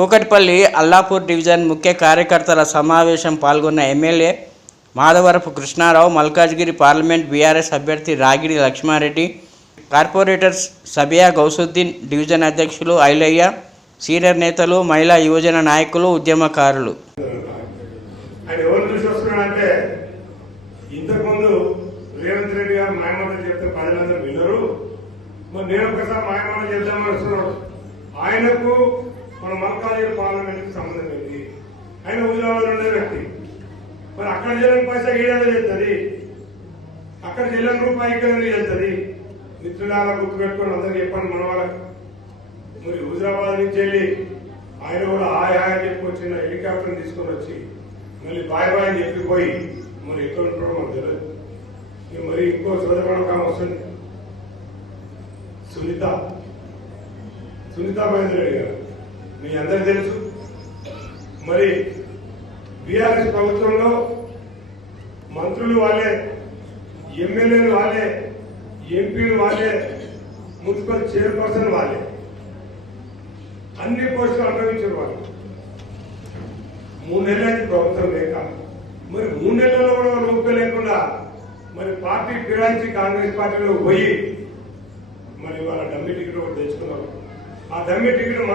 Kukatpally Allapur division ముఖ్య కార్యకర్తల సమావేశం పాల్గొన్న MLA Madhavaram Krishna Rao Malkajgiri parliament BRS అభ్యర్థి రాగిడి లక్ష్మారెడ్డి కార్పొరేటర్స్ సబియా గౌసుద్దీన్ డివిజన్ అధ్యక్షులు ఐలయ్య సీనియర్ నేతలు మహిళా యువజన నాయకులు ఉద్యమకారులు. ఇంతకుముందు రేవంత్ రెడ్డి గారు మాయమాటలు చెప్తే ప్రజలందరూ వినరు. మరి నేను ఒకసారి మాయమాటలు వస్తున్నాడు. ఆయనకు మన మల్కాజ్గిరి పార్లమెంట్ సంబంధం ఏంటి? ఆయన హుజరాబాద్ ఉండే వ్యక్తి. మరి అక్కడ చెల్లని పైసా ఏడాది వెళ్తుంది అక్కడ చెల్లని రూపాయి ఇక్కడ చేస్తుంది మిత్రులారా గుర్తుపెట్టుకొని అందరికీ చెప్పండి మన వాళ్ళకి. మరి హుజరాబాద్ నుంచి వెళ్ళి ఆయన కూడా హాయ్ హాయ్ అని చెప్పి హెలికాప్టర్ తీసుకొని వచ్చి మళ్ళీ బాయ్ బాయ్ అని చెప్పిపోయి మరి ఎక్కడ ఉంటాడో మనకు తెలియదు మరి ఇంకో చదువుకోవడం వస్తుంది. సునీత. సునీత మహేందర్ గారు. మీ అందరికి తెలుసు. మరి బీఆర్ఎస్ ప్రభుత్వంలో మంత్రులు వాళ్ళే ఎమ్మెల్యేలు వాళ్ళే ఎంపీలు వాళ్ళే మున్సిపల్ చైర్పర్సన్ వాళ్ళే. అన్ని పోస్టులు అనుభవించారు వాళ్ళు. మూడు నెలలకి ప్రభుత్వం లేక. మరి మూడు నెలల్లో కూడా వాళ్ళు లేకుండా మరి పార్టీ ఫిరాయించి కాంగ్రెస్ పార్టీలో పోయి మరి వాళ్ళ డమ్మి టికెట్ ఒకటి తెచ్చుకున్నారు. ఆ డమ్మి టికెట్